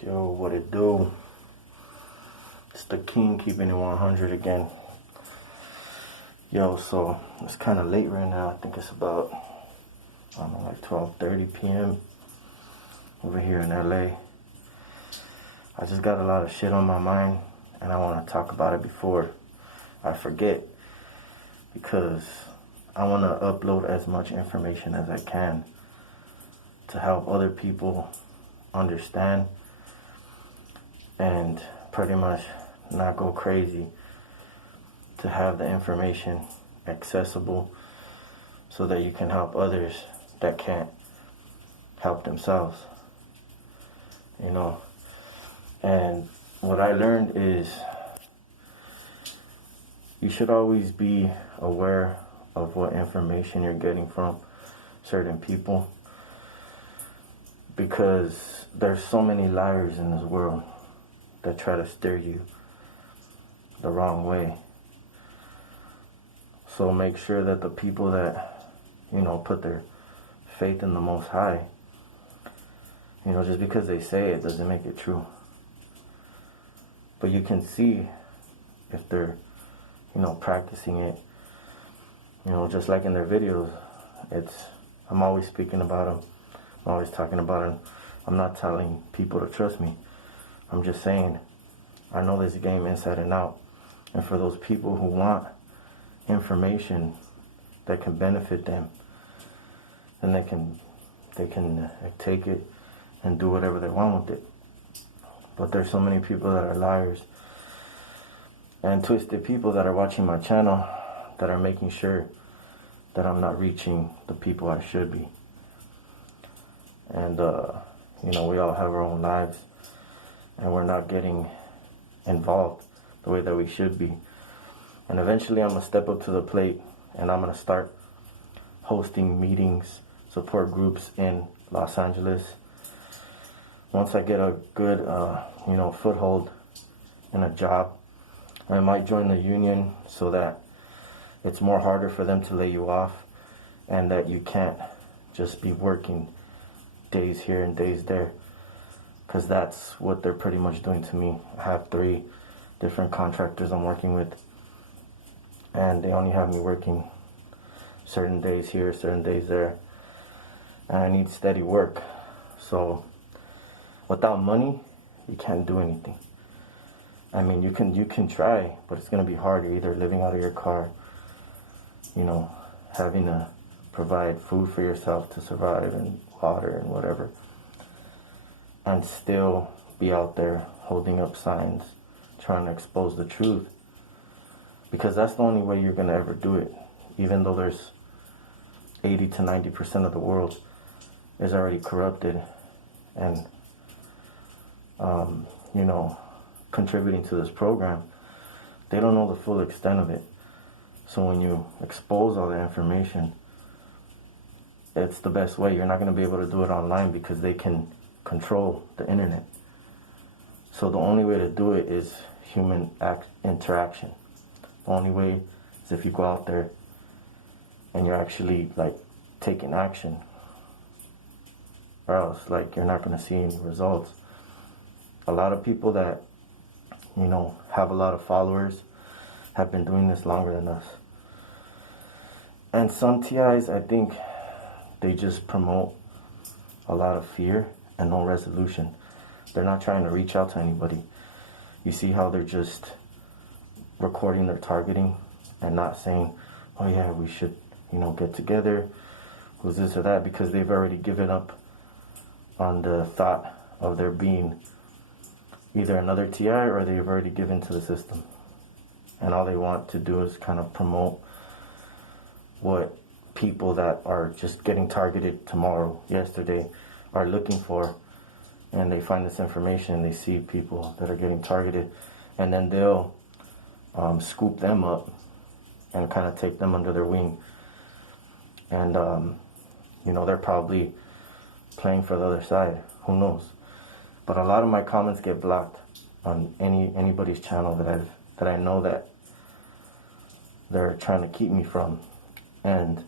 Yo, what it do? It's the king keeping it 100 again. Yo, so it's kind of late right now. I think it's about, I don't know, like 12:30 p.m. over here in LA. I just got a lot of shit on my mind and I want to talk about it before I forget, because I want to upload as much information as I can to help other people understand and pretty much not go crazy, to have the information accessible so that you can help others that can't help themselves, you know. And what I learned is you should always be aware of what information you're getting from certain people, because there's so many liars in this world that try to steer you the wrong way. So make sure that the people that, you know, put their faith in the Most High, you know, just because they say it doesn't make it true. But you can see if they're, you know, practicing it, you know, just like in their videos. I'm always speaking about them. I'm always talking about them. I'm not telling people to trust me. I'm just saying, I know this game inside and out. And for those people who want information that can benefit them, then they can take it and do whatever they want with it. But there's so many people that are liars and twisted people that are watching my channel that are making sure that I'm not reaching the people I should be. And, you know, we all have our own lives and we're not getting involved the way that we should be. And eventually I'm going to step up to the plate and I'm going to start hosting meetings, support groups in Los Angeles. Once I get a good, you know, foothold in a job, I might join the union so that it's more harder for them to lay you off and that you can't just be working days here and days there, because that's what they're pretty much doing to me. I have 3 different contractors I'm working with, and they only have me working certain days here, certain days there, and I need steady work. So without money, you can't do anything. I mean, you can try, but it's gonna be hard. You're either living out of your car, you know, having to provide food for yourself to survive and water and whatever, and still be out there holding up signs trying to expose the truth, because that's the only way you're going to ever do it. Even though there's 80 to 90% of the world is already corrupted and you know, contributing to this program, they don't know the full extent of it. So when you expose all the information, it's the best way. You're not going to be able to do it online because they can control the internet. So the only way to do it is human interaction. The only way is if you go out there and you're actually like taking action, or else like you're not going to see any results. A lot of people that, you know, have a lot of followers have been doing this longer than us. And some TIs, I think, they just promote a lot of fear and no resolution. They're not trying to reach out to anybody. You see how they're just recording their targeting and not saying, oh yeah, we should, you know, get together, who's this or that, because they've already given up on the thought of there being either another TI or they've already given to the system. And all they want to do is kind of promote what people that are just getting targeted tomorrow, yesterday, are looking for. And they find this information and they see people that are getting targeted, and then they'll scoop them up and kind of take them under their wing. And you know, they're probably playing for the other side, who knows. But a lot of my comments get blocked on anybody's channel that I know that they're trying to keep me from. And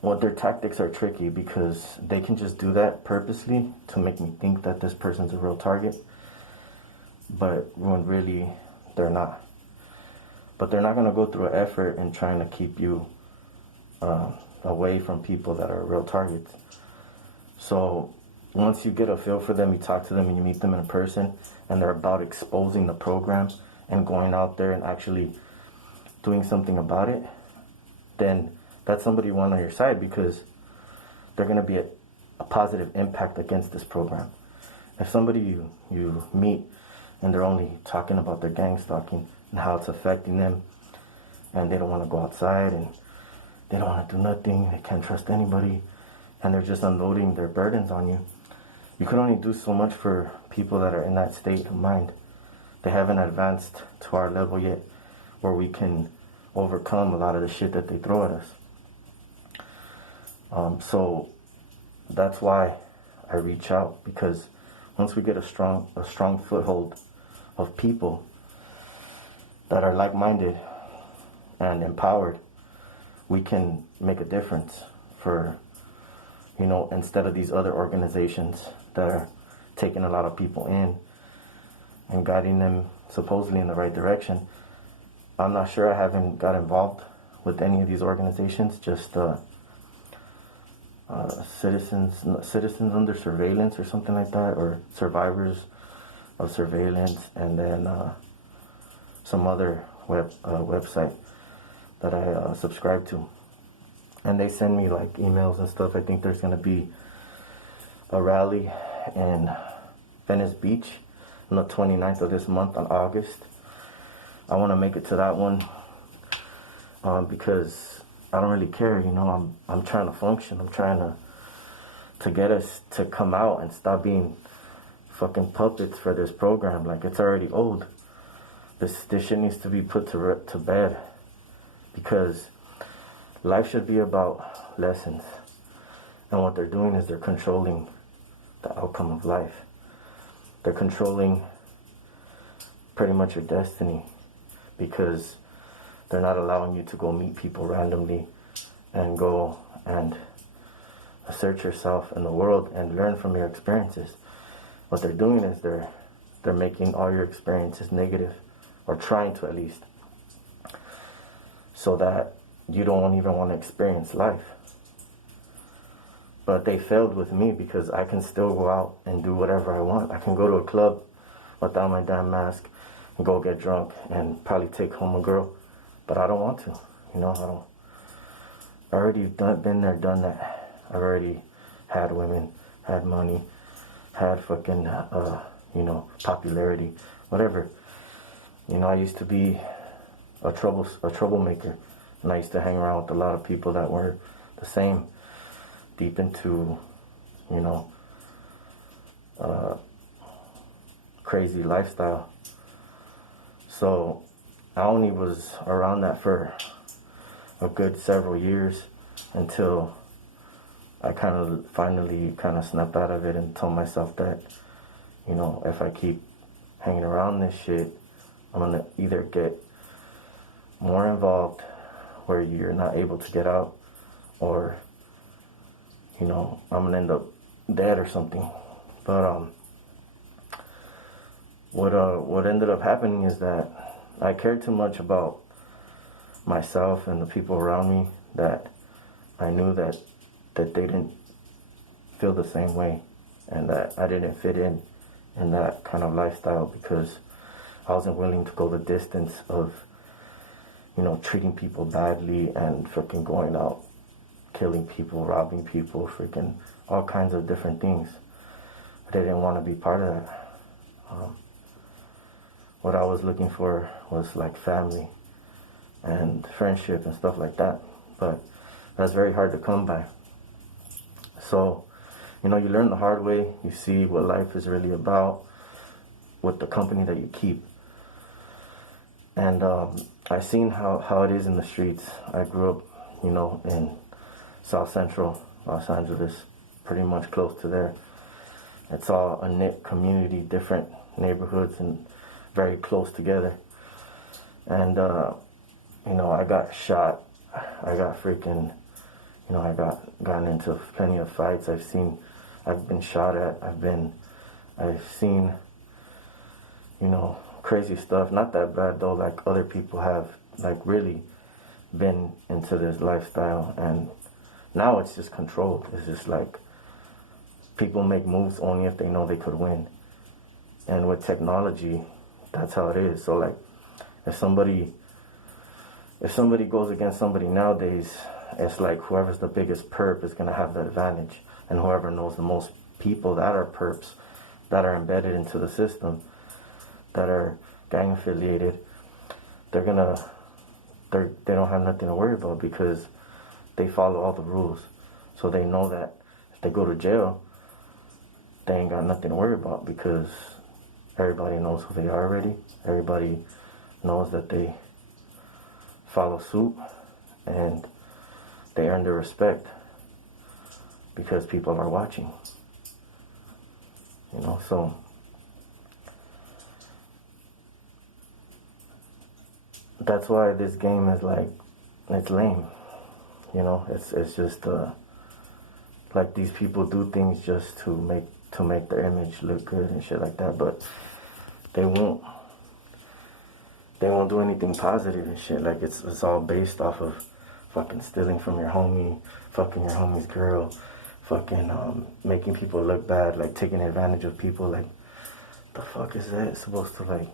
what their tactics are tricky because they can just do that purposely to make me think that this person's a real target, but when really they're not. But they're not going to go through an effort in trying to keep you away from people that are real targets. So once you get a feel for them, you talk to them and you meet them in person, and they're about exposing the program and going out there and actually doing something about it, then that's somebody you want on your side, because they're going to be a positive impact against this program. If somebody you meet and they're only talking about their gang stalking and how it's affecting them, and they don't want to go outside and they don't want to do nothing, they can't trust anybody, and they're just unloading their burdens on you, you can only do so much for people that are in that state of mind. They haven't advanced to our level yet where we can overcome a lot of the shit that they throw at us. So that's why I reach out, because once we get a strong foothold of people that are like-minded and empowered, we can make a difference for, instead of these other organizations that are taking a lot of people in and guiding them supposedly in the right direction. I'm not sure, I haven't got involved with any of these organizations, just citizens under surveillance or something like that, or survivors of surveillance, and then some other website that I subscribe to. And they send me like emails and stuff. I think there's going to be a rally in Venice Beach on the 29th of this month, on August. I want to make it to that one because I don't really care, I'm trying to function. I'm trying to get us to come out and stop being fucking puppets for this program. Like, it's already old. This shit needs to be put to bed, because life should be about lessons. And what they're doing is they're controlling the outcome of life. They're controlling pretty much your destiny, because they're not allowing you to go meet people randomly and go and assert yourself in the world and learn from your experiences. What they're doing is they're making all your experiences negative, or trying to, at least, so that you don't even want to experience life. But they failed with me, because I can still go out and do whatever I want. I can go to a club without my damn mask and go get drunk and probably take home a girl, but I don't want to. I already been there, done that. I've already had women, had money, had fucking popularity, whatever. I used to be a troublemaker, and I used to hang around with a lot of people that were the same, deep into crazy lifestyle. So I only was around that for a good several years, until I finally snapped out of it and told myself that, if I keep hanging around this shit, I'm gonna either get more involved where you're not able to get out, or I'm gonna end up dead or something. But what ended up happening is that I cared too much about myself and the people around me, that I knew that they didn't feel the same way, and that I didn't fit in that kind of lifestyle, because I wasn't willing to go the distance of treating people badly and freaking going out, killing people, robbing people, freaking all kinds of different things. I didn't want to be part of that. What I was looking for was like family and friendship and stuff like that, but that's very hard to come by. So, you learn the hard way. You see what life is really about with the company that you keep. And I've seen how it is in the streets. I grew up, in South Central Los Angeles, pretty much close to there. It's all a knit community, different neighborhoods, and very close together. And, I got shot. I got freaking, You know, I gotten into plenty of fights. I've been shot at. I've seen, you know, crazy stuff. Not that bad though. Like other people have, like really been into this lifestyle, and now it's just controlled. It's just like people make moves only if they know they could win. And with technology, that's how it is. So like, if somebody goes against somebody nowadays, it's like whoever's the biggest perp is gonna have the advantage, and whoever knows the most people that are perps, that are embedded into the system, that are gang affiliated, they don't have nothing to worry about because they follow all the rules. So they know that if they go to jail, they ain't got nothing to worry about because everybody knows who they are already. Everybody knows that they follow suit and they earn their respect because people are watching. You know, so that's why this game is like, it's lame. You know, it's just like these people do things just to make their image look good and shit like that, but they won't do anything positive and shit. Like it's all based off of fucking stealing from your homie, fucking your homie's girl, fucking making people look bad, like taking advantage of people. Like, the fuck is that supposed to like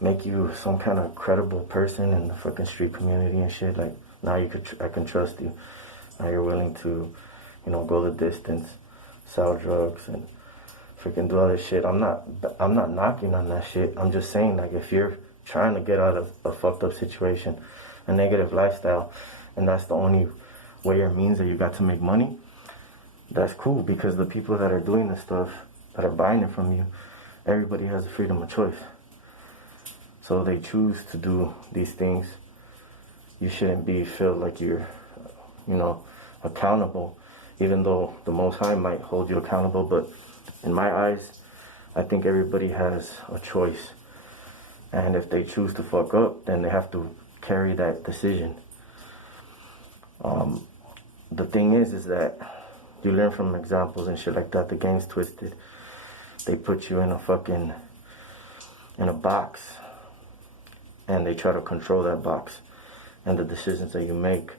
make you some kind of credible person in the fucking street community and shit? Like, now I can trust you. Now you're willing to, you know, go the distance, sell drugs and freaking do all this shit. I'm not knocking on that shit. I'm just saying, like, if you're trying to get out of a fucked up situation, a negative lifestyle, and that's the only way or means that you got to make money, that's cool, because the people that are doing this stuff, that are buying it from you, everybody has the freedom of choice. So they choose to do these things. You shouldn't be feel like you're, you know, accountable, even though the Most High might hold you accountable. But in my eyes, I think everybody has a choice. And if they choose to fuck up, then they have to carry that decision. The thing is that you learn from examples and shit like that. The game's twisted. They put you in a box, and they try to control that box and the decisions that you make,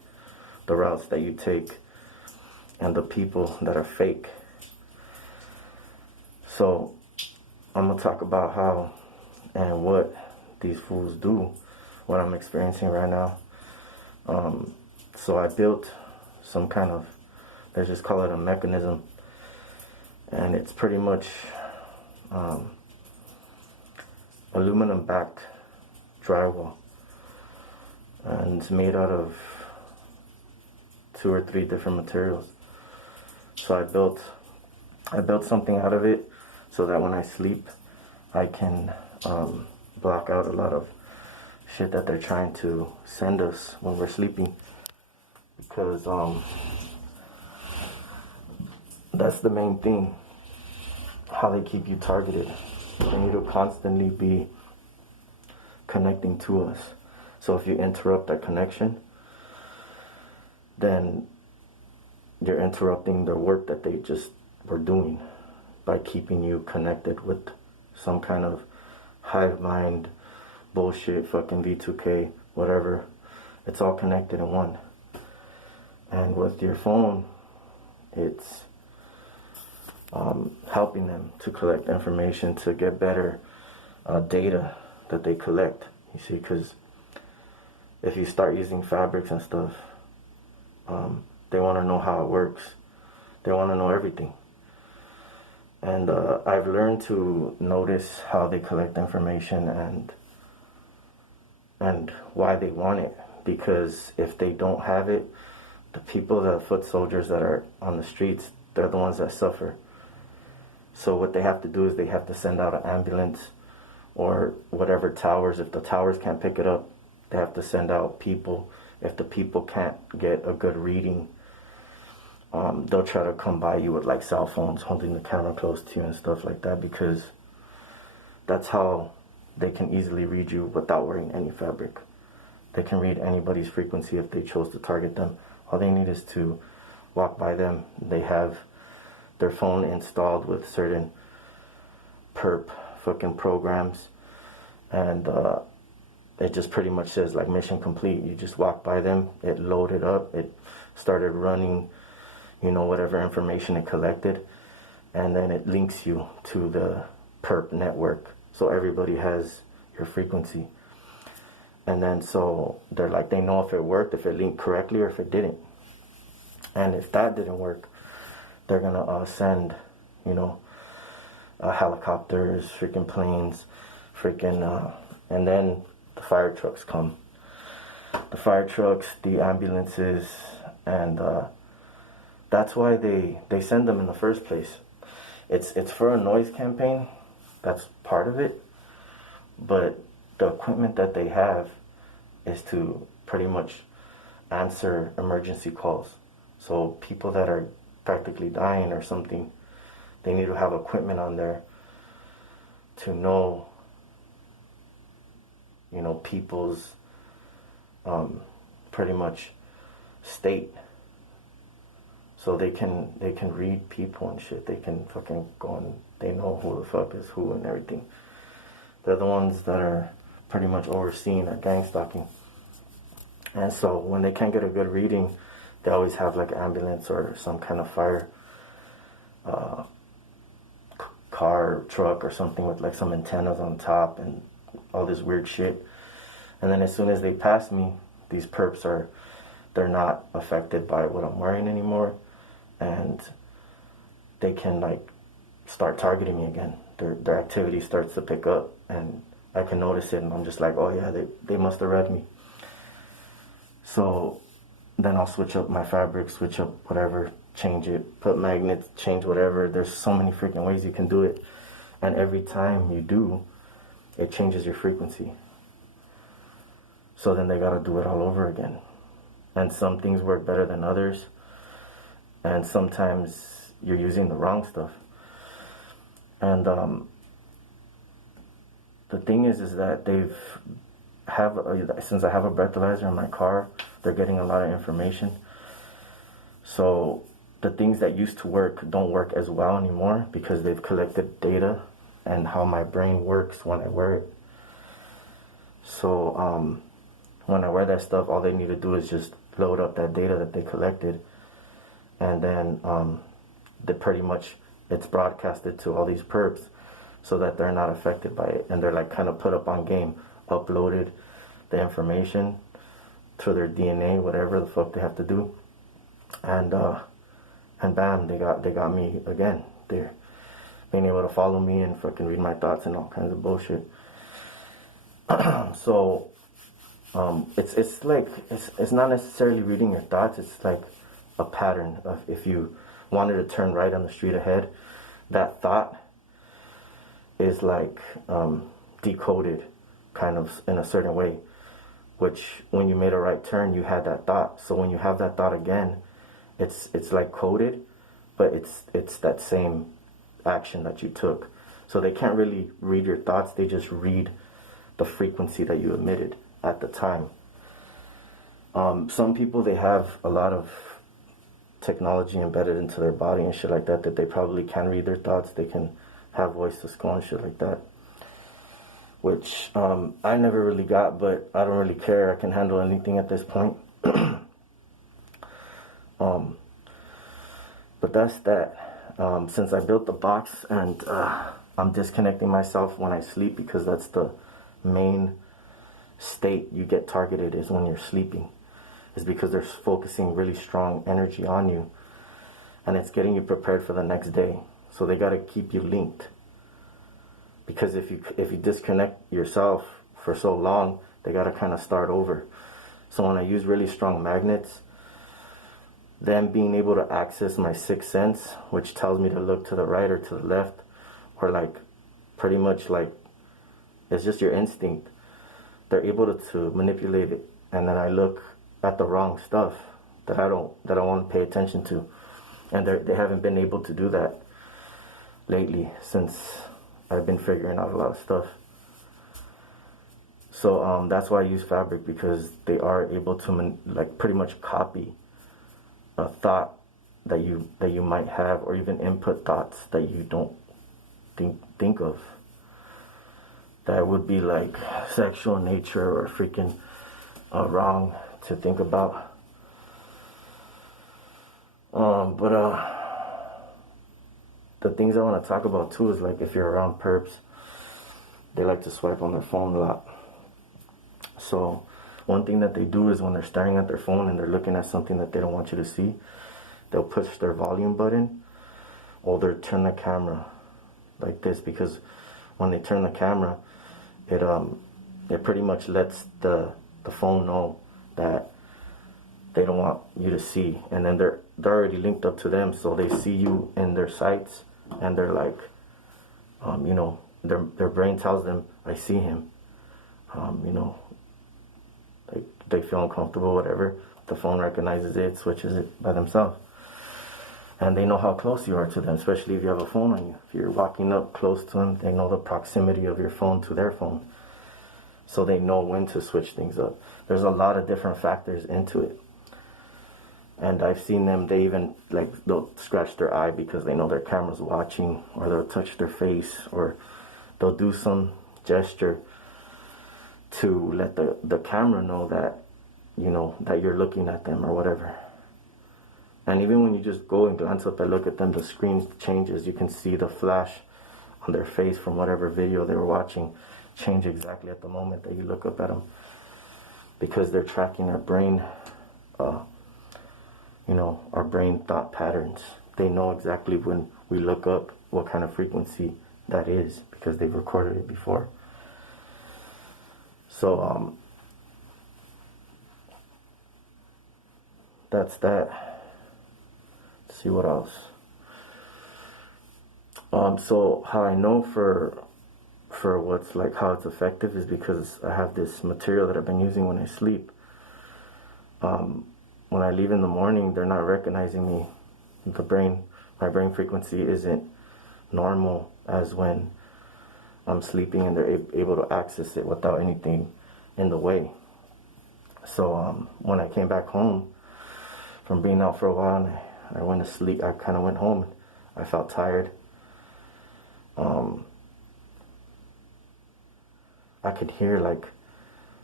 the routes that you take, and the people that are fake. So I'm gonna talk about how and what these fools do, what I'm experiencing right now. So I built some kind of, let's just call it a mechanism, and it's pretty much aluminum backed drywall, and it's made out of 2 or 3 different materials. So I built something out of it so that when I sleep I can block out a lot of shit that they're trying to send us when we're sleeping, because that's the main thing, how they keep you targeted. They need to constantly be connecting to us. So if you interrupt that connection, then you're interrupting the work that they just were doing by keeping you connected with some kind of hive mind bullshit, fucking V2K, whatever. It's all connected in one. And with your phone, it's helping them to collect information, to get better data that they collect. You see, because if you start using fabrics and stuff, they want to know how it works. They want to know everything. And I've learned to notice how they collect information and why they want it. Because if they don't have it, the people, the foot soldiers that are on the streets, they're the ones that suffer. So what they have to do is they have to send out an ambulance or whatever towers. If the towers can't pick it up, they have to send out people. If the people can't get a good reading, they'll try to come by you with like cell phones, holding the camera close to you and stuff like that, because that's how they can easily read you without wearing any fabric. They can read anybody's frequency if they chose to target them. All they need is to walk by them. They have their phone installed with certain perp fucking programs, and it just pretty much says like mission complete. You just walk by them, it loaded up, it started running, you know, whatever information it collected, and then it links you to the perp network, so everybody has your frequency. And then so they're like, they know if it worked, if it linked correctly, or if it didn't. And if that didn't work, they're gonna send, you know, helicopters, freaking planes, freaking, and then the fire trucks come. The fire trucks, the ambulances, and that's why they send them in the first place. It's for a noise campaign, that's part of it, but the equipment that they have is to pretty much answer emergency calls. So people that are practically dying or something, they need to have equipment on there to know, you know, people's pretty much state. So they can read people and shit. They can fucking go and they know who the fuck is who and everything. They're the ones that are pretty much overseeing or gang stalking. And so when they can't get a good reading, they always have like an ambulance or some kind of fire car, truck or something with like some antennas on top and all this weird shit. And then as soon as they pass me, these perps they're not affected by what I'm wearing anymore, and they can like start targeting me again. Their activity starts to pick up, and I can notice it, and I'm just like, oh yeah, they must have read me. So then I'll switch up my fabric, switch up whatever, change it, put magnets, change whatever. There's so many freaking ways you can do it, and every time you do, it changes your frequency. So then they gotta do it all over again. And some things work better than others, and sometimes you're using the wrong stuff. And the thing is that since I have a breathalyzer in my car, they're getting a lot of information. So the things that used to work don't work as well anymore because they've collected data and how my brain works when I wear it. So when I wear that stuff, all they need to do is just load up that data that they collected, and then it's broadcasted to all these perps so that they're not affected by it, and they're like kind of put up on game, uploaded the information to their DNA, whatever the fuck they have to do, and bam, they got me again. They're being able to follow me and fucking read my thoughts and all kinds of bullshit. So it's like it's not necessarily reading your thoughts. It's like a pattern of, if you wanted to turn right on the street ahead, that thought is like decoded kind of in a certain way, which when you made a right turn, you had that thought. So when you have that thought again, it's like coded, but it's that same action that you took. So they can't really read your thoughts, they just read the frequency that you emitted at the time. Some people, they have a lot of technology embedded into their body and shit like that they probably can read their thoughts. They can have voice to skull and shit like that, which I never really got, but I don't really care. I can handle anything at this point. But that's that. Since I built the box, and I'm disconnecting myself when I sleep, because that's the main state you get targeted, is when you're sleeping. Is because they're focusing really strong energy on you, and it's getting you prepared for the next day. So they got to keep you linked, because if you disconnect yourself for so long, they got to kind of start over. So when I use really strong magnets, them being able to access my sixth sense, which tells me to look to the right or to the left, or like pretty much like it's just your instinct, they're able to manipulate it. And then I look at the wrong stuff that I want to pay attention to, and they haven't been able to do that lately since I've been figuring out a lot of stuff. So that's why I use fabric, because they are able to like pretty much copy a thought that you might have, or even input thoughts that you don't think of, that would be like sexual nature or freaking wrong to think about. But the things I want to talk about too is like if you're around perps, they like to swipe on their phone a lot. So one thing that they do is when they're staring at their phone and they're looking at something that they don't want you to see, they'll push their volume button or they'll turn the camera like this, because when they turn the camera, it pretty much lets the phone know that they don't want you to see, and then they're already linked up to them, so they see you in their sights, and they're like, you know, their brain tells them, I see him, you know, they feel uncomfortable, whatever. The phone recognizes it, switches it by themselves. And they know how close you are to them, especially if you have a phone on you. If you're walking up close to them, they know the proximity of your phone to their phone. So they know when to switch things up. There's a lot of different factors into it. And I've seen them, they even, like, they'll scratch their eye because they know their camera's watching, or they'll touch their face, or they'll do some gesture to let the camera know that, you know, that you're looking at them or whatever. And even when you just go and glance up and look at them, the screen changes. You can see the flash on their face from whatever video they were watching change exactly at the moment that you look up at them, because they're tracking our brain, you know, our brain thought patterns. They know exactly when we look up what kind of frequency that is, because they've recorded it before. So that's that. Let's see what else. So how I know for what's like how it's effective is because I have this material that I've been using when I sleep. When I leave in the morning, they're not recognizing me. My brain frequency isn't normal as when I'm sleeping, and they're able to access it without anything in the way. So when I came back home from being out for a while, and I went to sleep, I kind of went home. I felt tired. I could hear like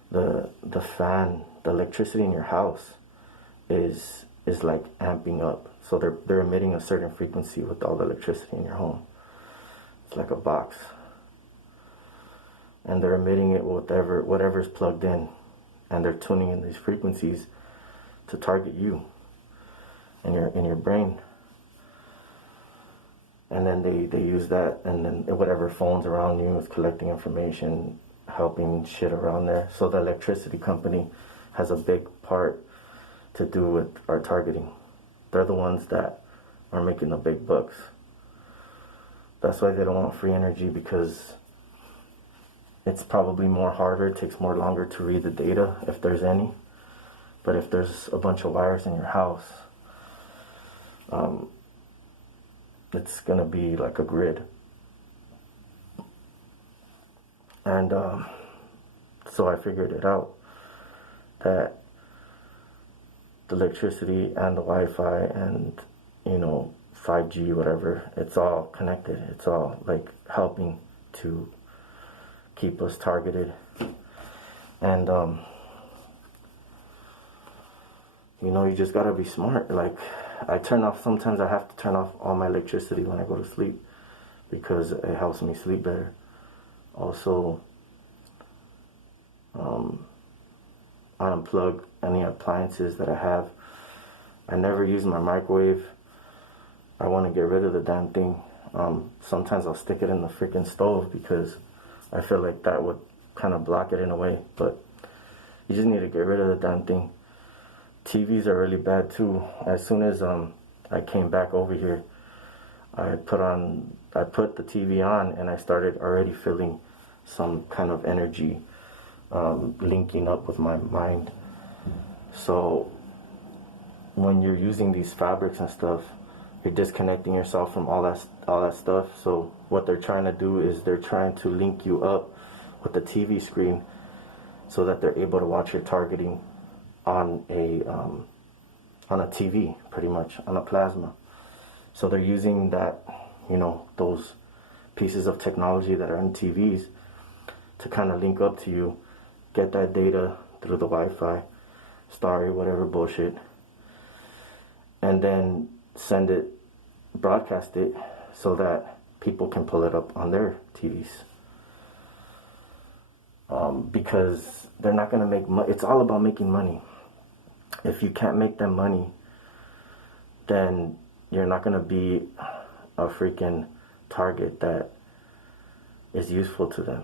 the fan, the electricity in your house is like amping up. So they're emitting a certain frequency with all the electricity in your home. It's like a box, and they're emitting it with whatever's plugged in, and they're tuning in these frequencies to target you and in your brain. And then they use that, and then whatever phones around you is collecting information, helping shit around there. So the electricity company has a big part to do with our targeting. They're the ones that are making the big bucks. That's why they don't want free energy, because it's probably more harder, it takes more longer to read the data, if there's any. But if there's a bunch of wires in your house, it's gonna be like a grid. And so I figured it out, that the electricity and the Wi-Fi and, you know, 5G, whatever, it's all connected. It's all like helping to keep us targeted. And you know, you just gotta be smart. Like, sometimes I have to turn off all my electricity when I go to sleep, because it helps me sleep better. Also, I unplug any appliances that I have. I never use my microwave. I want to get rid of the damn thing. Sometimes I'll stick it in the freaking stove, because I feel like that would kind of block it in a way, but you just need to get rid of the damn thing. TVs are really bad too. As soon as I came back over here, I put the TV on, and I started already feeling some kind of energy linking up with my mind. So when you're using these fabrics and stuff, you're disconnecting yourself from all that stuff. So what they're trying to do is they're trying to link you up with the TV screen, so that they're able to watch your targeting on on a TV, pretty much, on a plasma. So they're using that, you know, those pieces of technology that are in TVs to kind of link up to you, get that data through the Wi-Fi, Starry, whatever bullshit, and then send it, broadcast it, so that people can pull it up on their TVs. Because they're not going to make money. It's all about making money. If you can't make them money, then you're not going to be a freaking target that is useful to them.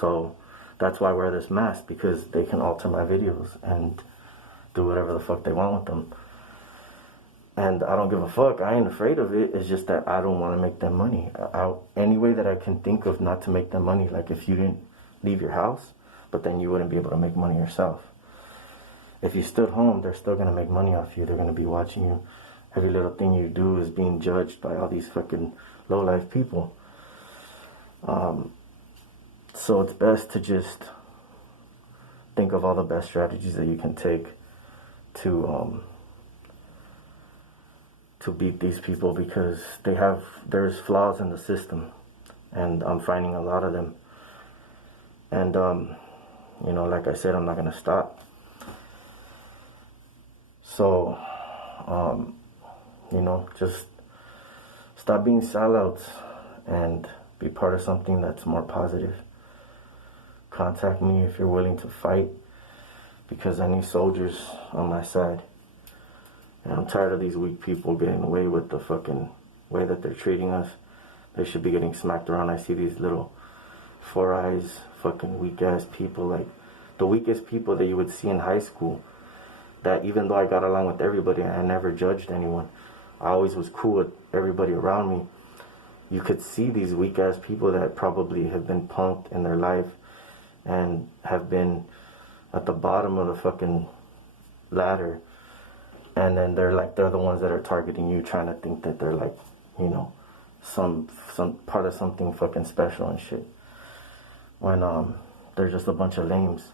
So that's why I wear this mask, because they can alter my videos and do whatever the fuck they want with them. And I don't give a fuck. I ain't afraid of it. It's just that I don't want to make them money. Any way that I can think of not to make them money, like if you didn't leave your house, but then you wouldn't be able to make money yourself. If you stood home, they're still going to make money off you. They're going to be watching you. Every little thing you do is being judged by all these fucking low-life people. So it's best to just think of all the best strategies that you can take to beat these people, because there's flaws in the system, and I'm finding a lot of them. And you know, like I said, I'm not gonna stop. So you know, just stop being sellouts and be part of something that's more positive. Contact me if you're willing to fight, because I need soldiers on my side. And I'm tired of these weak people getting away with the fucking way that they're treating us. They should be getting smacked around. I see these little four eyes, fucking weak ass people, like the weakest people that you would see in high school. That even though I got along with everybody, I never judged anyone. I always was cool with everybody around me. You could see these weak ass people that probably have been punked in their life and have been at the bottom of the fucking ladder. And then they're the ones that are targeting you, trying to think that they're like, you know, some part of something fucking special and shit. When they're just a bunch of lames.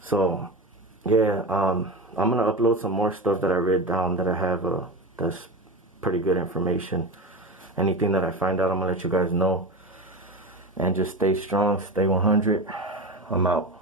So yeah, I'm gonna upload some more stuff that I read down that I have that's pretty good information. Anything that I find out, I'm gonna let you guys know. And just stay strong, stay 100. I'm out.